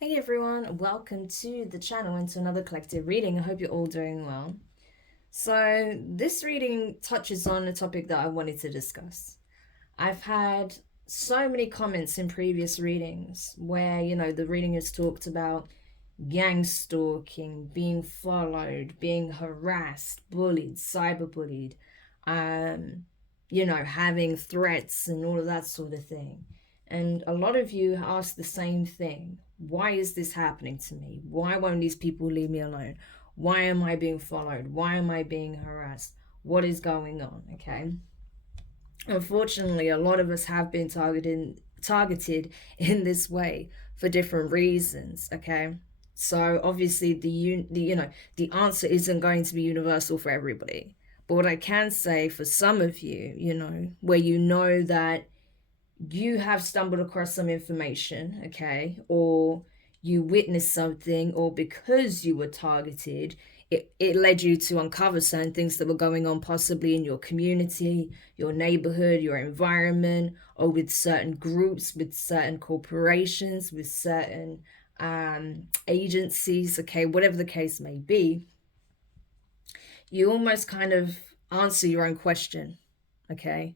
Hey everyone, welcome to the channel and to another collective reading. I hope you're all doing well. So, this reading touches on a topic that I wanted to discuss. I've had so many comments in previous readings where, the reading has talked about gang stalking, being followed, being harassed, bullied, cyberbullied, having threats and all of that sort of thing. And a lot of you ask the same thing. Why is this happening to me? Why won't these people leave me alone? Why am I being followed? Why am I being harassed? What is going on? Okay. Unfortunately, a lot of us have been targeted in this way for different reasons. Okay. So obviously the answer isn't going to be universal for everybody. But what I can say for some of you, where you know that you have stumbled across some information, okay, or you witnessed something, or because you were targeted, it led you to uncover certain things that were going on possibly in your community, your neighborhood, your environment, or with certain groups, with certain corporations, with certain agencies, okay, whatever the case may be. You almost kind of answer your own question, okay?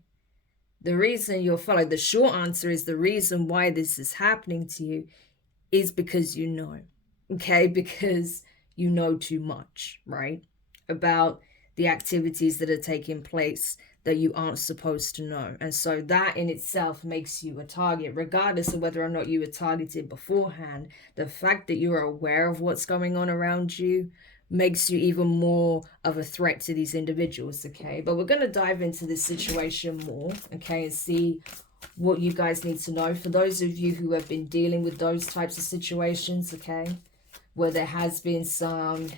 The reason you're followed, the short answer is the reason why this is happening to you is because you know, okay? Because you know too much, right? About the activities that are taking place that you aren't supposed to know. And so that in itself makes you a target, regardless of whether or not you were targeted beforehand. The fact that you're aware of what's going on around you makes you even more of a threat to these individuals, okay? But we're going to dive into this situation more, okay, and see what you guys need to know. For those of you who have been dealing with those types of situations, okay, where there has been some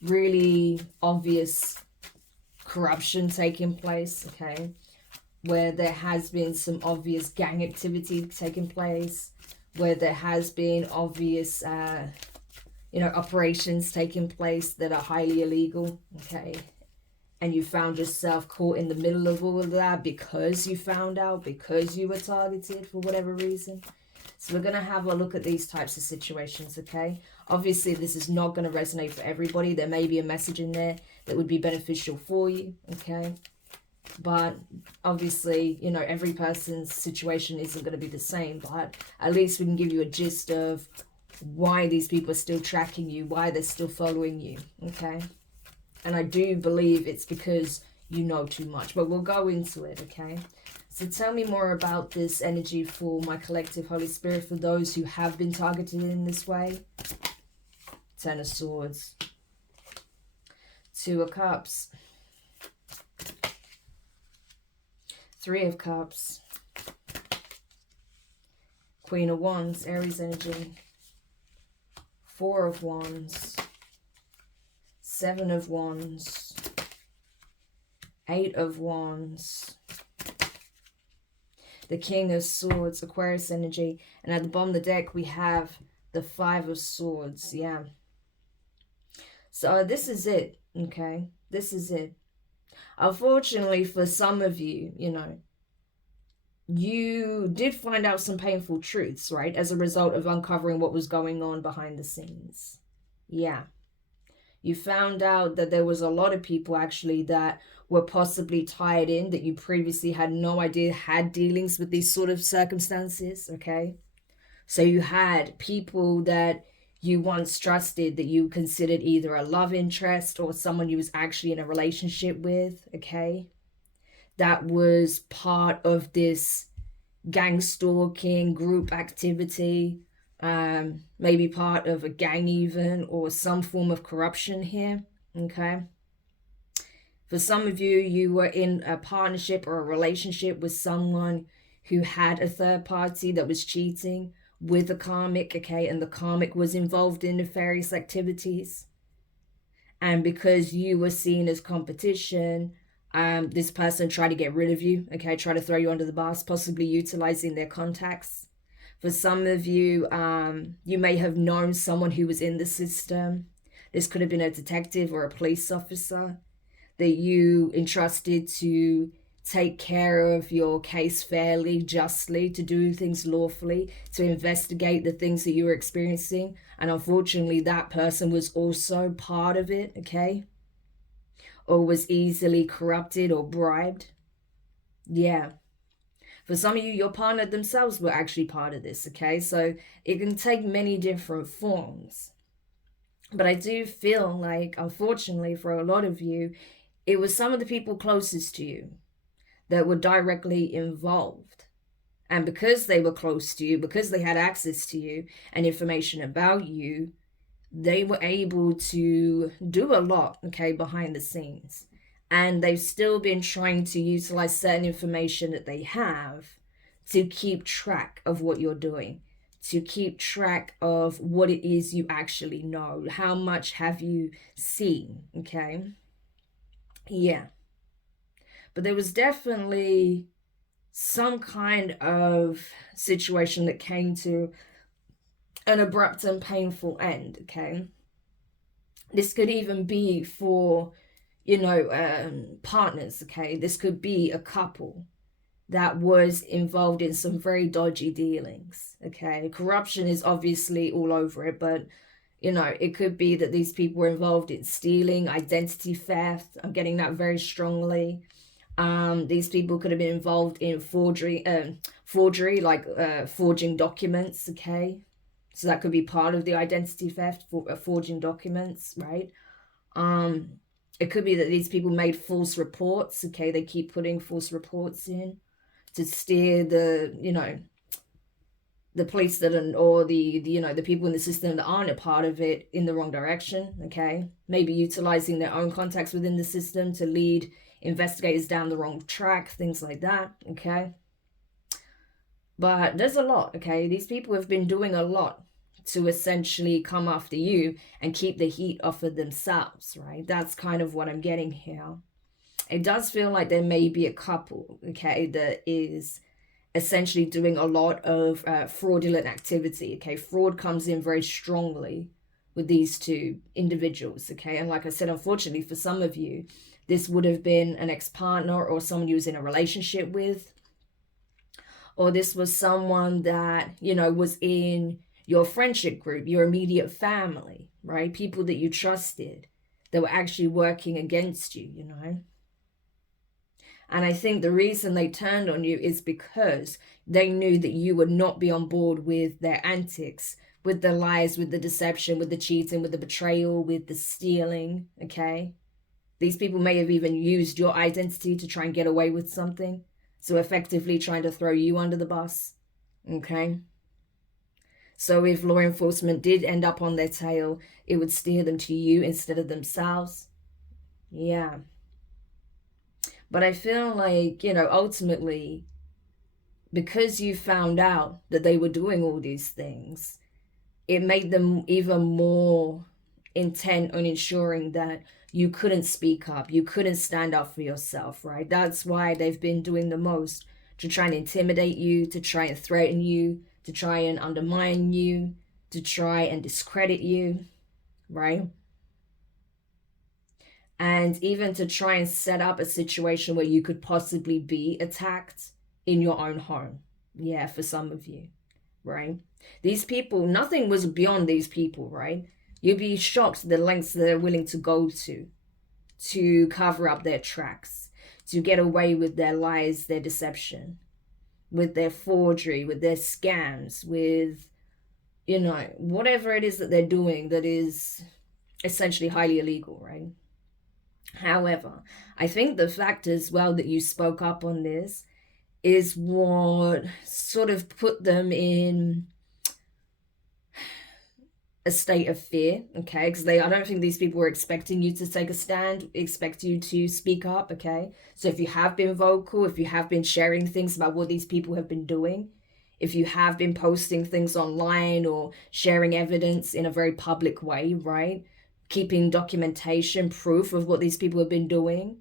really obvious corruption taking place, okay, where there has been some obvious gang activity taking place, where there has been obvious operations taking place that are highly illegal, okay, and you found yourself caught in the middle of all of that because you found out, because you were targeted for whatever reason. So we're going to have a look at these types of situations, okay? Obviously, this is not going to resonate for everybody. There may be a message in there that would be beneficial for you, okay? But obviously, every person's situation isn't going to be the same. But at least we can give you a gist of why these people are still tracking you, why they're still following you, okay? And I do believe it's because you know too much. But we'll go into it, okay? So tell me more about this energy for my collective Holy Spirit, for those who have been targeted in this way. Ten of Swords. Two of Cups. Three of Cups. Queen of Wands, Aries energy. Four of Wands. Seven of Wands. Eight of Wands. The King of Swords, Aquarius energy. And at the bottom of the deck, we have the Five of Swords. Yeah. So this is it, okay? This is it. Unfortunately, for some of you, you did find out some painful truths, right? As a result of uncovering what was going on behind the scenes. Yeah. You found out that there was a lot of people actually that were possibly tied in, that you previously had no idea had dealings with these sort of circumstances, okay? So you had people that you once trusted, that you considered either a love interest or someone you was actually in a relationship with, okay? That was part of this gang stalking group activity, maybe part of a gang even, or some form of corruption here, okay? For some of you, you were in a partnership or a relationship with someone who had a third party that was cheating with the karmic, okay? And the karmic was involved in nefarious activities. And because you were seen as competition, this person tried to get rid of you, okay? Try to throw you under the bus, possibly utilizing their contacts. For some of you, you may have known someone who was in the system. This could have been a detective or a police officer that you entrusted to take care of your case fairly, justly, to do things lawfully, to investigate the things that you were experiencing. And unfortunately, that person was also part of it, okay? Or was easily corrupted or bribed. Yeah. For some of you, your partner themselves were actually part of this, okay? So it can take many different forms. But I do feel like, unfortunately, for a lot of you, it was some of the people closest to you that were directly involved. And because they were close to you, because they had access to you and information about you, they were able to do a lot, okay, behind the scenes. And they've still been trying to utilize certain information that they have to keep track of what you're doing, to keep track of what it is you actually know. How much have you seen, okay? Yeah. But there was definitely some kind of situation that came to an abrupt and painful end, okay? This could even be for, you know, partners, okay? This could be a couple that was involved in some very dodgy dealings, okay? Corruption is obviously all over it, but, you know, it could be that these people were involved in stealing, identity theft. I'm getting that very strongly. These people could have been involved in forgery, like forging documents, okay? So that could be part of the identity theft, for forging documents, right? It could be that these people made false reports, okay? They keep putting false reports in to steer the, you know, the police that are, or the you know, the people in the system that aren't a part of it in the wrong direction, okay? Maybe utilizing their own contacts within the system to lead investigators down the wrong track, things like that, okay? But there's a lot, okay? These people have been doing a lot to essentially come after you and keep the heat off of themselves, right? That's kind of what I'm getting here. It does feel like there may be a couple, okay, that is essentially doing a lot of fraudulent activity, okay? Fraud comes in very strongly with these two individuals, okay? And like I said, unfortunately, for some of you, this would have been an ex-partner or someone you was in a relationship with, or this was someone that, you know, was in your friendship group, your immediate family, right? People that you trusted that were actually working against you, you know? And I think the reason they turned on you is because they knew that you would not be on board with their antics, with the lies, with the deception, with the cheating, with the betrayal, with the stealing, okay? These people may have even used your identity to try and get away with something. So effectively trying to throw you under the bus, okay? So if law enforcement did end up on their tail, it would steer them to you instead of themselves. Yeah. But I feel like, you know, ultimately, because you found out that they were doing all these things, it made them even more intent on ensuring that you couldn't speak up, you couldn't stand up for yourself, right? That's why they've been doing the most, to try and intimidate you, to try and threaten you, to try and undermine you, to try and discredit you, right? And even to try and set up a situation where you could possibly be attacked in your own home. Yeah, for some of you, right? These people, nothing was beyond these people, right? You'd be shocked the lengths they're willing to go to cover up their tracks, to get away with their lies, their deception, with their forgery, with their scams, with, you know, whatever it is that they're doing that is essentially highly illegal, right? However, I think the fact as well that you spoke up on this is what sort of put them in a state of fear, okay? Because I don't think these people were expecting you to take a stand, expect you to speak up, okay? So if you have been vocal, if you have been sharing things about what these people have been doing, if you have been posting things online or sharing evidence in a very public way, right? Keeping documentation, proof of what these people have been doing,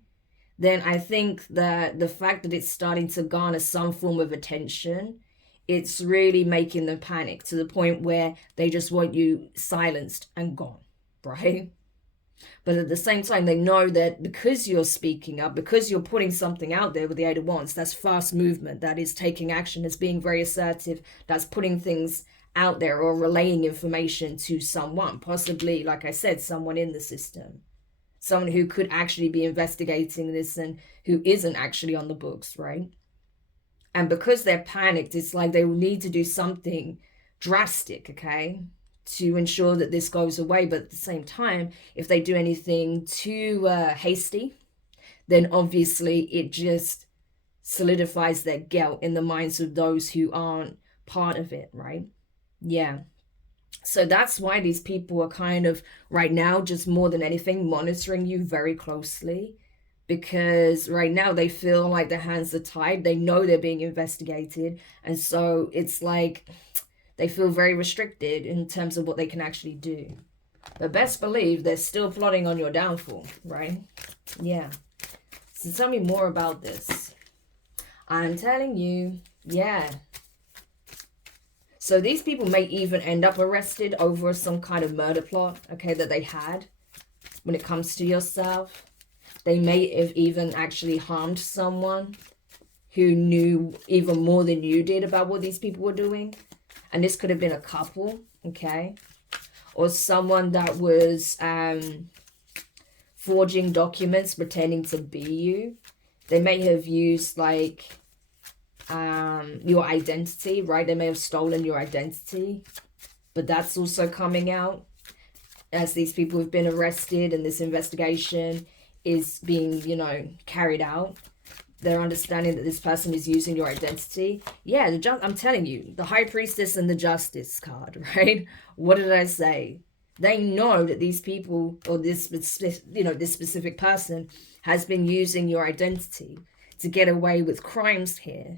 then I think that the fact that it's starting to garner some form of attention, it's really making them panic to the point where they just want you silenced and gone, right? But at the same time, they know that because you're speaking up, because you're putting something out there with the Eight of Wands, that's fast movement, that is taking action, that's being very assertive, that's putting things out there or relaying information to someone, possibly, like I said, someone in the system, someone who could actually be investigating this and who isn't actually on the books, right? And because they're panicked, it's like they will need to do something drastic, okay, to ensure that this goes away. But at the same time, if they do anything too hasty, then obviously it just solidifies their guilt in the minds of those who aren't part of it, right? Yeah. So that's why these people are kind of right now, just more than anything, monitoring you very closely, because right now they feel like their hands are tied. They know they're being investigated. And so it's like they feel very restricted in terms of what they can actually do. But best believe they're still plotting on your downfall, right? Yeah. So tell me more about this. I'm telling you, yeah. So these people may even end up arrested over some kind of murder plot, okay, that they had when it comes to yourself. They may have even actually harmed someone who knew even more than you did about what these people were doing. And this could have been a couple, okay? Or someone that was forging documents pretending to be you. They may have used like your identity, right? They may have stolen your identity. But that's also coming out as these people have been arrested and this investigation is being, you know, carried out. They're understanding that this person is using your identity. Yeah, I'm telling you, the High Priestess and the Justice card, right? What did I say? They know that these people, or this, you know, this specific person has been using your identity to get away with crimes here.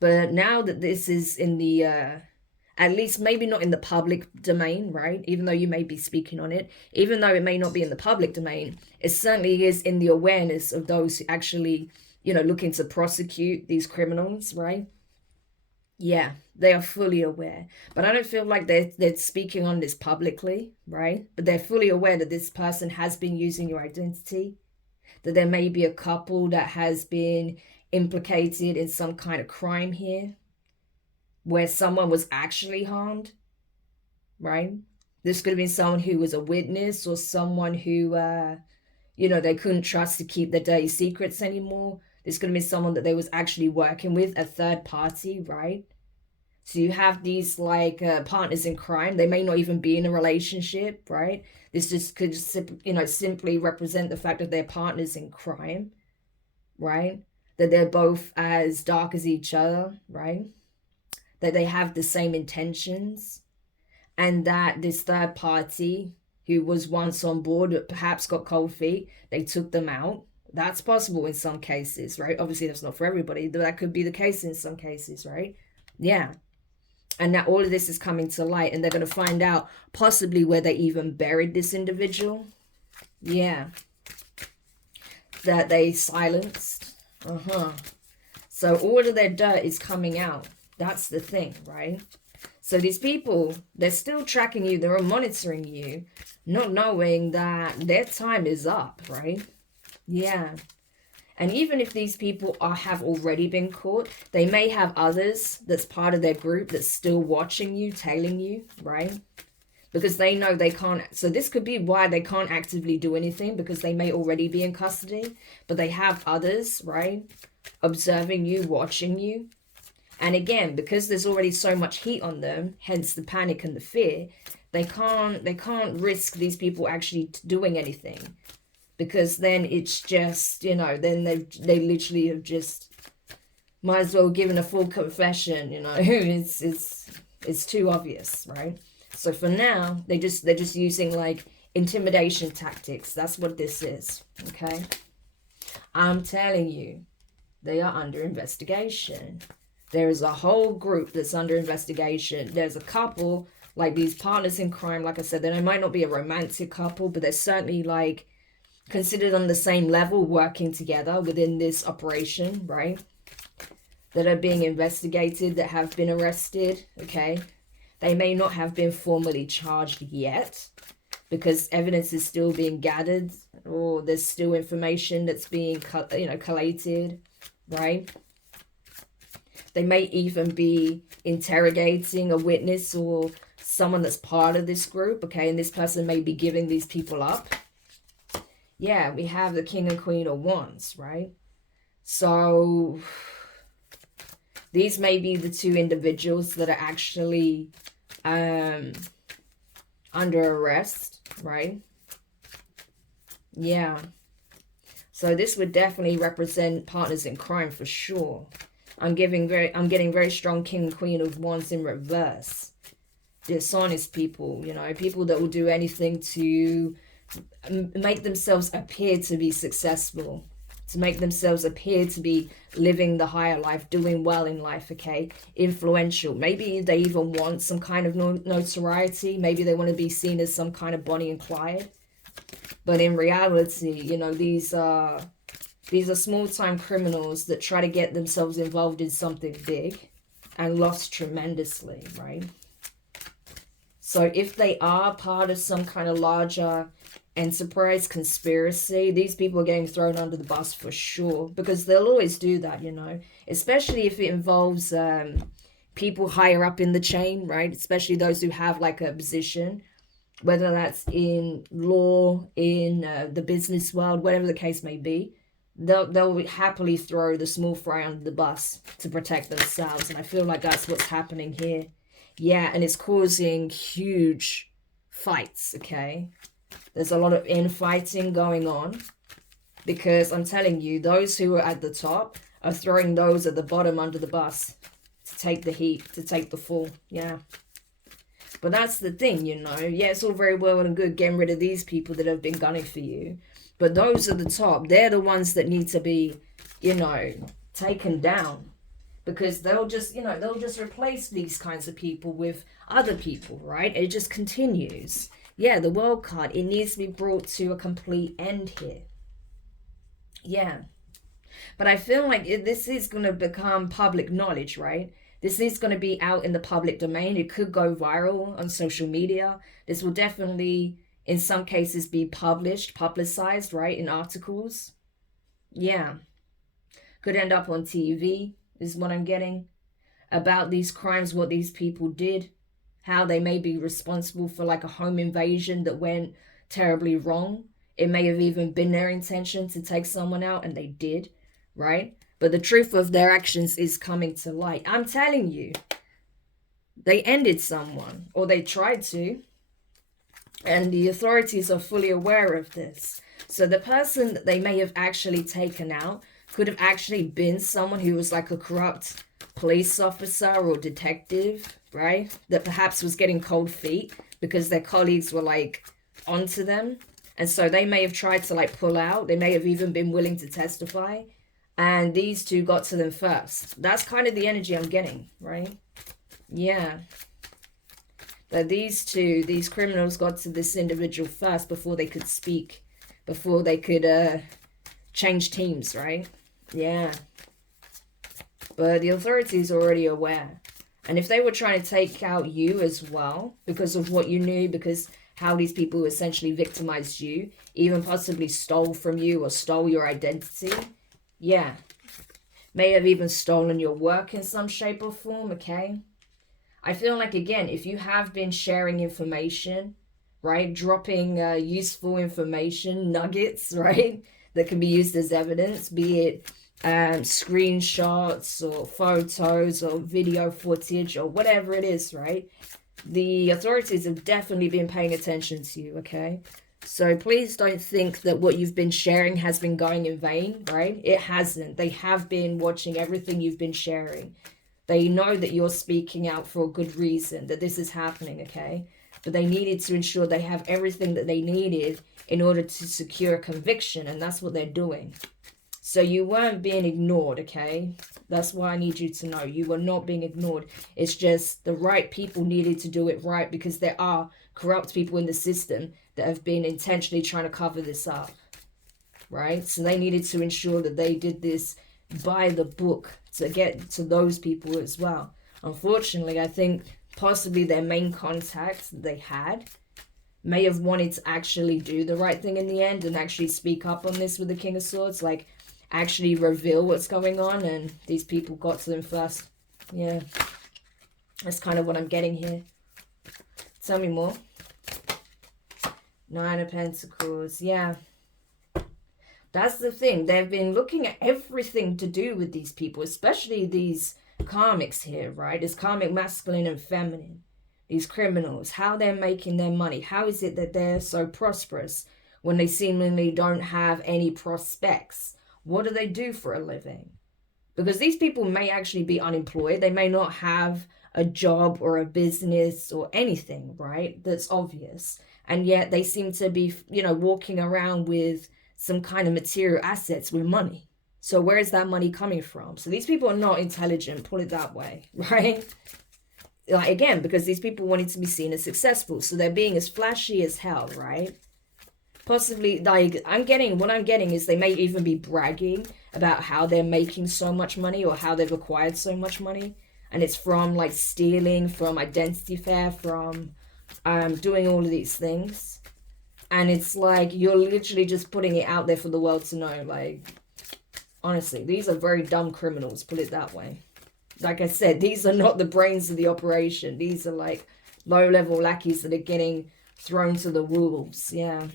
But now that this is in the, at least maybe not in the public domain, right? Even though you may be speaking on it, even though it may not be in the public domain, it certainly is in the awareness of those who actually, you know, looking to prosecute these criminals, right? Yeah, they are fully aware. But I don't feel like they're speaking on this publicly, right? But they're fully aware that this person has been using your identity, that there may be a couple that has been implicated in some kind of crime here, where someone was actually harmed, right? This could have been someone who was a witness or someone who, you know, they couldn't trust to keep their dirty secrets anymore. This could have been someone that they was actually working with, a third party, right? So you have these like partners in crime. They may not even be in a relationship, right? This just could, you know, simply represent the fact that they're partners in crime, right? That they're both as dark as each other, right? That they have the same intentions, and that this third party who was once on board but perhaps got cold feet, they took them out. That's possible in some cases, right? Obviously that's not for everybody, but that could be the case in some cases, right? Yeah. And now all of this is coming to light, and they're going to find out possibly where they even buried this individual. Yeah. That they silenced. So all of their dirt is coming out. That's the thing, right? So these people, they're still tracking you. They're monitoring you, not knowing that their time is up, right? Yeah. And even if these people have already been caught, they may have others that's part of their group that's still watching you, tailing you, right? Because they know they can't. So this could be why they can't actively do anything, because they may already be in custody, but they have others, right? Observing you, watching you. And again, because there's already so much heat on them, hence the panic and the fear, they can't risk these people actually doing anything. Because then it's just, you know, then they literally have just might as well given a full confession, you know. It's too obvious, right? So for now, they're just using like intimidation tactics. That's what this is, okay? I'm telling you, they are under investigation. There is a whole group that's under investigation. There's a couple, like these partners in crime, like I said, they might not be a romantic couple, but they're certainly like considered on the same level, working together within this operation, right? That are being investigated, that have been arrested, okay? They may not have been formally charged yet, because evidence is still being gathered, or there's still information that's being, collated, right? They may even be interrogating a witness or someone that's part of this group, okay? And this person may be giving these people up. Yeah, we have the King and Queen of Wands, right? So these may be the two individuals that are actually under arrest, right? Yeah. So this would definitely represent partners in crime for sure. I'm getting very strong King and Queen of Wands in reverse. Dishonest people, people that will do anything to make themselves appear to be successful, to make themselves appear to be living the higher life, doing well in life, okay? Influential. Maybe they even want some kind of notoriety. Maybe they want to be seen as some kind of Bonnie and Clyde. But in reality, these are small-time criminals that try to get themselves involved in something big and lost tremendously, right? So if they are part of some kind of larger enterprise conspiracy, these people are getting thrown under the bus for sure, because they'll always do that, especially if it involves people higher up in the chain, right? Especially those who have like a position, whether that's in law, in the business world, whatever the case may be. They'll happily throw the small fry under the bus to protect themselves. And I feel like that's what's happening here. Yeah, and it's causing huge fights, okay? There's a lot of infighting going on, because I'm telling you, those who are at the top are throwing those at the bottom under the bus to take the heat, to take the fall. Yeah. But that's the thing, Yeah, it's all very well and good getting rid of these people that have been gunning for you. But those at the top, they're the ones that need to be, taken down. Because they'll just replace these kinds of people with other people, right? It just continues. Yeah, the World card, it needs to be brought to a complete end here. Yeah. But I feel like this is going to become public knowledge, right? This is going to be out in the public domain. It could go viral on social media. This will definitely, in some cases, be publicized, right, in articles. Yeah. Could end up on TV, is what I'm getting, about these crimes, what these people did, how they may be responsible for like a home invasion that went terribly wrong. It may have even been their intention to take someone out, and they did, right? But the truth of their actions is coming to light. I'm telling you, they ended someone, or they tried to, and the authorities are fully aware of this. So the person that they may have actually taken out could have actually been someone who was like a corrupt police officer or detective, right? That perhaps was getting cold feet because their colleagues were like onto them. And so they may have tried to like pull out. They may have even been willing to testify. And these two got to them first. That's kind of the energy I'm getting, right? Yeah. That these criminals got to this individual first before they could speak, before they could change teams, right? Yeah. But the authorities are already aware. And if they were trying to take out you as well, because of what you knew, because how these people essentially victimized you, even possibly stole from you or stole your identity, yeah. May have even stolen your work in some shape or form, okay? I feel like, again, if you have been sharing information, right, dropping useful information, nuggets, right, that can be used as evidence, be it screenshots or photos or video footage or whatever it is, right? The authorities have definitely been paying attention to you, okay? So please don't think that what you've been sharing has been going in vain, right? It hasn't. They have been watching everything you've been sharing. They know that you're speaking out for a good reason, that this is happening, okay? But they needed to ensure they have everything that they needed in order to secure a conviction, and that's what they're doing. So you weren't being ignored, okay? That's why I need you to know. You were not being ignored. It's just the right people needed to do it right, because there are corrupt people in the system that have been intentionally trying to cover this up, right? So they needed to ensure that they did this by the book to get to those people as well. Unfortunately, I think possibly their main contact that they had may have wanted to actually do the right thing in the end and actually speak up on this with the King of Swords, like actually reveal what's going on, and these people got to them first. Yeah, that's kind of what I'm getting here. Tell me more. Nine of Pentacles. Yeah, that's the thing. They've been looking at everything to do with these people, especially these karmics here, right? It's karmic masculine and feminine. These criminals, how they're making their money. How is it that they're so prosperous when they seemingly don't have any prospects? What do they do for a living? Because these people may actually be unemployed. They may not have a job or a business or anything, right? That's obvious. And yet they seem to be, you know, walking around with some kind of material assets with money. So where is that money coming from? So these people are not intelligent, put it that way, right? Like, again, because these people wanted to be seen as successful. So they're being as flashy as hell, right? Possibly, like, what I'm getting is they may even be bragging about how they're making so much money or how they've acquired so much money. And it's from, like, stealing, from identity theft, from doing all of these things. And it's like, you're literally just putting it out there for the world to know. Like, honestly, these are very dumb criminals, put it that way. Like I said, these are not the brains of the operation. These are like low-level lackeys that are getting thrown to the wolves. Yeah.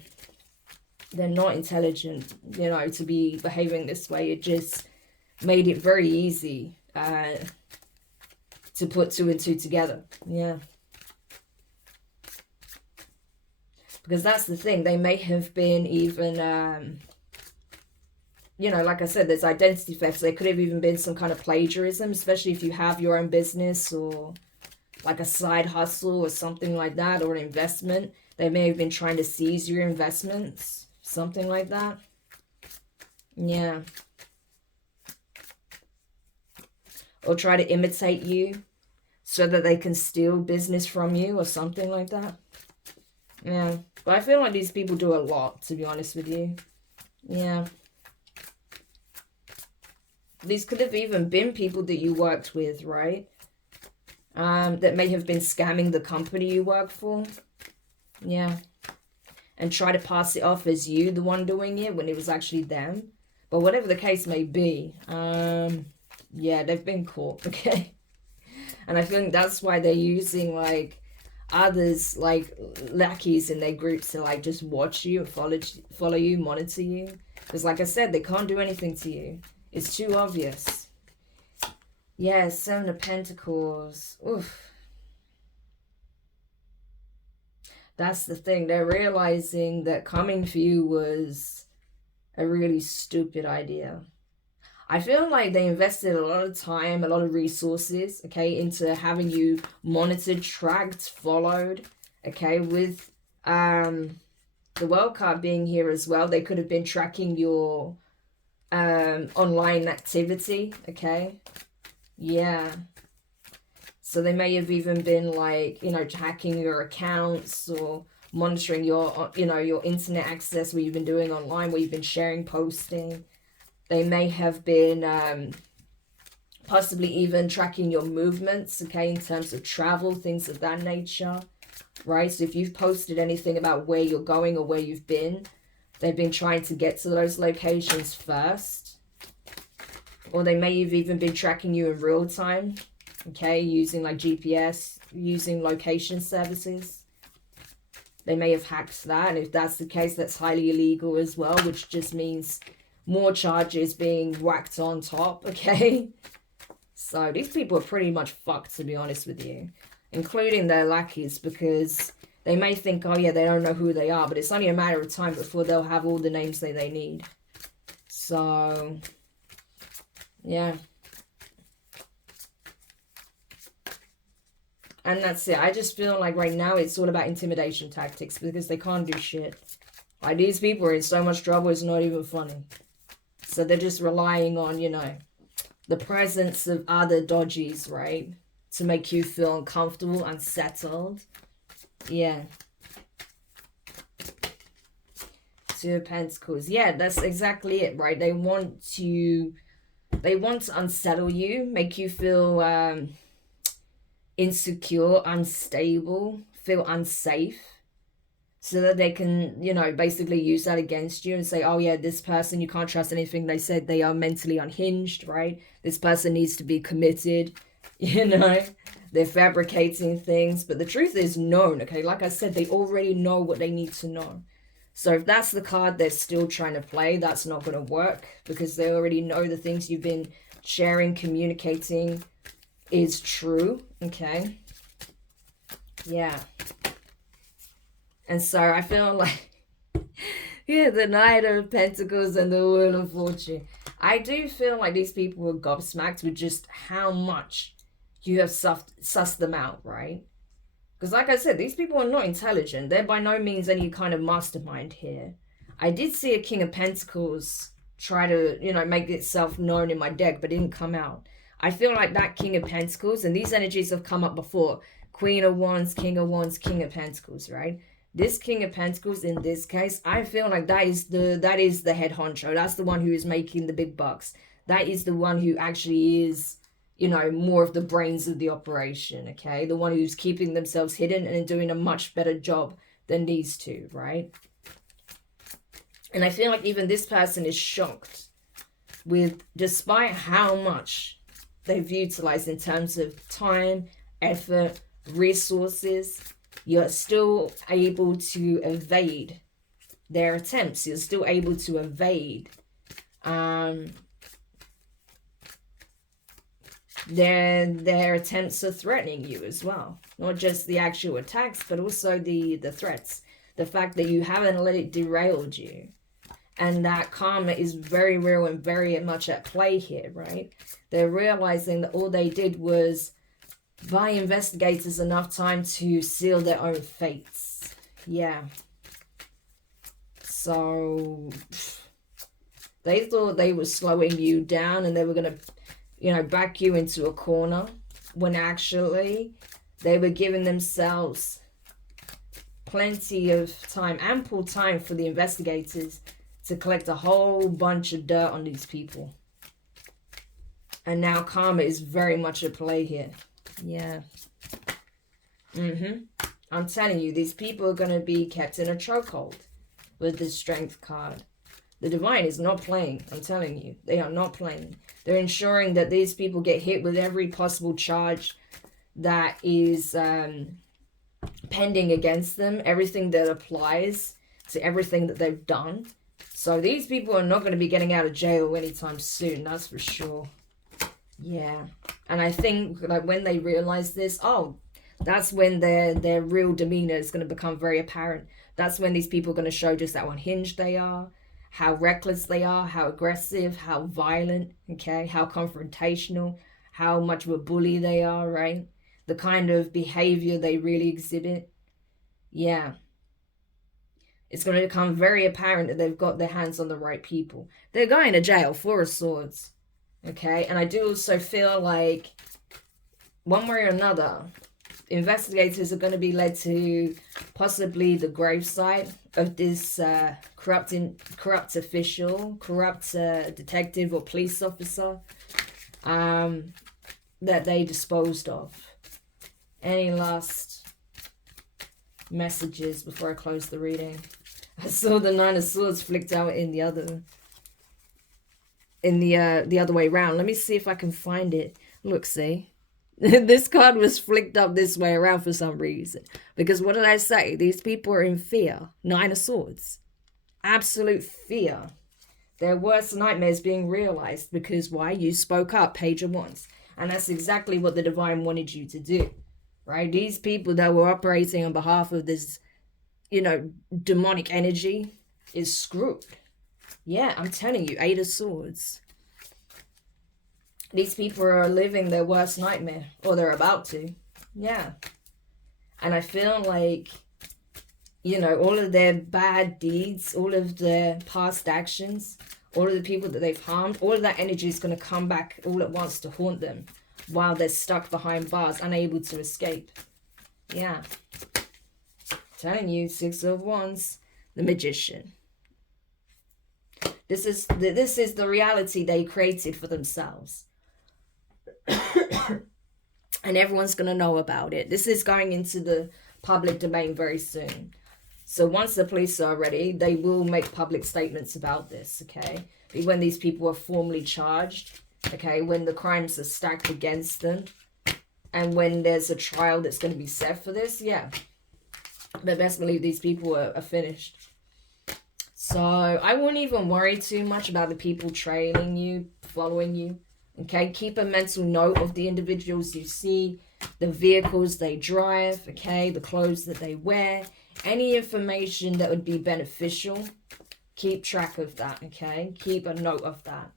They're not intelligent, you know, to be behaving this way. It just made it very easy to put two and two together. Yeah. Because that's the thing. They may have been even... you know, like I said, there's identity theft. So there could have even been some kind of plagiarism, especially if you have your own business or like a side hustle or something like that, or an investment. They may have been trying to seize your investments, something like that. Yeah. Or try to imitate you so that they can steal business from you or something like that. Yeah. But I feel like these people do a lot, to be honest with you. Yeah. These could have even been people that you worked with, right? That may have been scamming the company you work for. Yeah. And try to pass it off as you, the one doing it, when it was actually them. But whatever the case may be, yeah, they've been caught, okay? And I think that's why they're using, like, others, like, lackeys in their groups to, like, just watch you and follow you, monitor you. Because, like I said, they can't do anything to you. It's too obvious. Yeah, Seven of Pentacles. Oof. That's the thing. They're realizing that coming for you was a really stupid idea. I feel like they invested a lot of time, a lot of resources, okay, into having you monitored, tracked, followed, okay, with the World card being here as well. They could have been tracking your online activity, okay? Yeah. So they may have even been, like, you know, hacking your accounts or monitoring your, you know, your internet access, what you've been doing online, what you've been sharing, posting. They may have been possibly even tracking your movements, okay, in terms of travel, things of that nature, right? So if you've posted anything about where you're going or where you've been, they've been trying to get to those locations first. Or they may have even been tracking you in real time, okay, using like GPS, using location services. They may have hacked that, and if that's the case, that's highly illegal as well, which just means more charges being whacked on top, okay? So these people are pretty much fucked, to be honest with you, including their lackeys, because they may think, oh yeah, they don't know who they are, but it's only a matter of time before they'll have all the names that they need. So, yeah. And that's it. I just feel like right now it's all about intimidation tactics, because they can't do shit. Like, these people are in so much trouble, it's not even funny. So they're just relying on, you know, the presence of other dodgies, right? To make you feel uncomfortable, unsettled. Yeah. Two of Pentacles. Yeah, that's exactly it, right? They want to unsettle you, make you feel insecure, unstable, feel unsafe. so that they can, you know, basically use that against you and say, oh yeah, this person, you can't trust anything they said, they are mentally unhinged, right? This person needs to be committed, you know, they're fabricating things. But the truth is known, okay? Like I said, they already know what they need to know. So if that's the card they're still trying to play, that's not going to work, because they already know the things you've been sharing, communicating is true, okay? Yeah. And so I feel like, yeah, the Knight of Pentacles and the Wheel of Fortune. I do feel like these people were gobsmacked with just how much you have sussed them out, right? Because like I said, these people are not intelligent. They're by no means any kind of mastermind here. I did see a King of Pentacles try to, you know, make itself known in my deck, but it didn't come out. I feel like that King of Pentacles, and these energies have come up before. Queen of Wands, King of Wands, King of Pentacles, right? This King of Pentacles, in this case, I feel like that is the head honcho. That's the one who is making the big bucks. That is the one who actually is, you know, more of the brains of the operation, okay? The one who's keeping themselves hidden and doing a much better job than these two, right? And I feel like even this person is shocked with, despite how much they've utilized in terms of time, effort, resources, you're still able to evade their attempts. You're still able to evade their attempts of threatening you as well. Not just the actual attacks, but also the threats. The fact that you haven't let it derail you. And that karma is very real and very much at play here, right? They're realizing that all they did was buy investigators enough time to seal their own fates. Yeah. So they thought they were slowing you down and they were going to, you know, back you into a corner, when actually they were giving themselves plenty of time, ample time for the investigators to collect a whole bunch of dirt on these people. And now karma is very much at play here. Yeah. I'm telling you, these people are going to be kept in a chokehold with this Strength card. The Divine is not playing. I'm telling you, they are not playing. They're ensuring that these people get hit with every possible charge that is pending against them. Everything that applies to everything that they've done. So these people are not going to be getting out of jail anytime soon. That's for sure. Yeah. And I think like when they realize this, oh, that's when their real demeanor is going to become very apparent. That's when these people are going to show just how unhinged they are, how reckless they are, how aggressive, how violent, okay, how confrontational, how much of a bully they are, right? The kind of behavior they really exhibit. Yeah. It's going to become very apparent that they've got their hands on the right people. They're going to jail, Four of Swords. Okay, and I do also feel like one way or another, investigators are going to be led to possibly the gravesite of this corrupt official, corrupt detective or police officer that they disposed of. Any last messages before I close the reading? I saw the Nine of Swords flicked out in the other way around. Let me see if I can find it. Look, see? This card was flicked up this way around for some reason. Because what did I say? These people are in fear. Nine of Swords. Absolute fear. Their worst nightmares being realized. Because why? You spoke up, Page of Wands. And that's exactly what the Divine wanted you to do. Right? These people that were operating on behalf of this, you know, demonic energy is screwed. Yeah, I'm telling you, Eight of Swords. These people are living their worst nightmare. Or they're about to. Yeah. And I feel like, you know, all of their bad deeds, all of their past actions, all of the people that they've harmed, all of that energy is going to come back all at once to haunt them while they're stuck behind bars, unable to escape. Yeah. I'm telling you, Six of Wands, the Magician. This is the reality they created for themselves. And everyone's going to know about it. This is going into the public domain very soon. So once the police are ready, they will make public statements about this, okay? When these people are formally charged, okay, when the crimes are stacked against them, and when there's a trial that's going to be set for this, yeah. But best believe these people are finished. So I won't even worry too much about the people trailing you, following you, okay? Keep a mental note of the individuals you see, the vehicles they drive, okay? The clothes that they wear, any information that would be beneficial. Keep track of that, okay? Keep a note of that.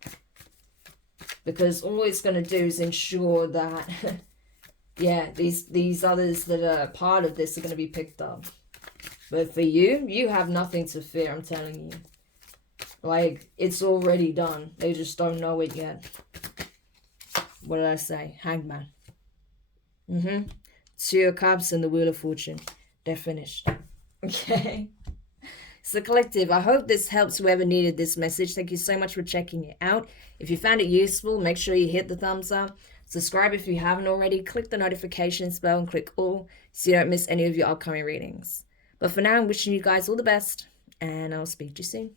Because all it's going to do is ensure that, yeah, these others that are part of this are going to be picked up. But for you, you have nothing to fear, I'm telling you. Like, it's already done. They just don't know it yet. What did I say? Hangman. Two of Cups and the Wheel of Fortune. They're finished. Okay? So collective, I hope this helps whoever needed this message. Thank you so much for checking it out. If you found it useful, make sure you hit the thumbs up. Subscribe if you haven't already. Click the notifications bell and click all so you don't miss any of your upcoming readings. But for now, I'm wishing you guys all the best, and I'll speak to you soon.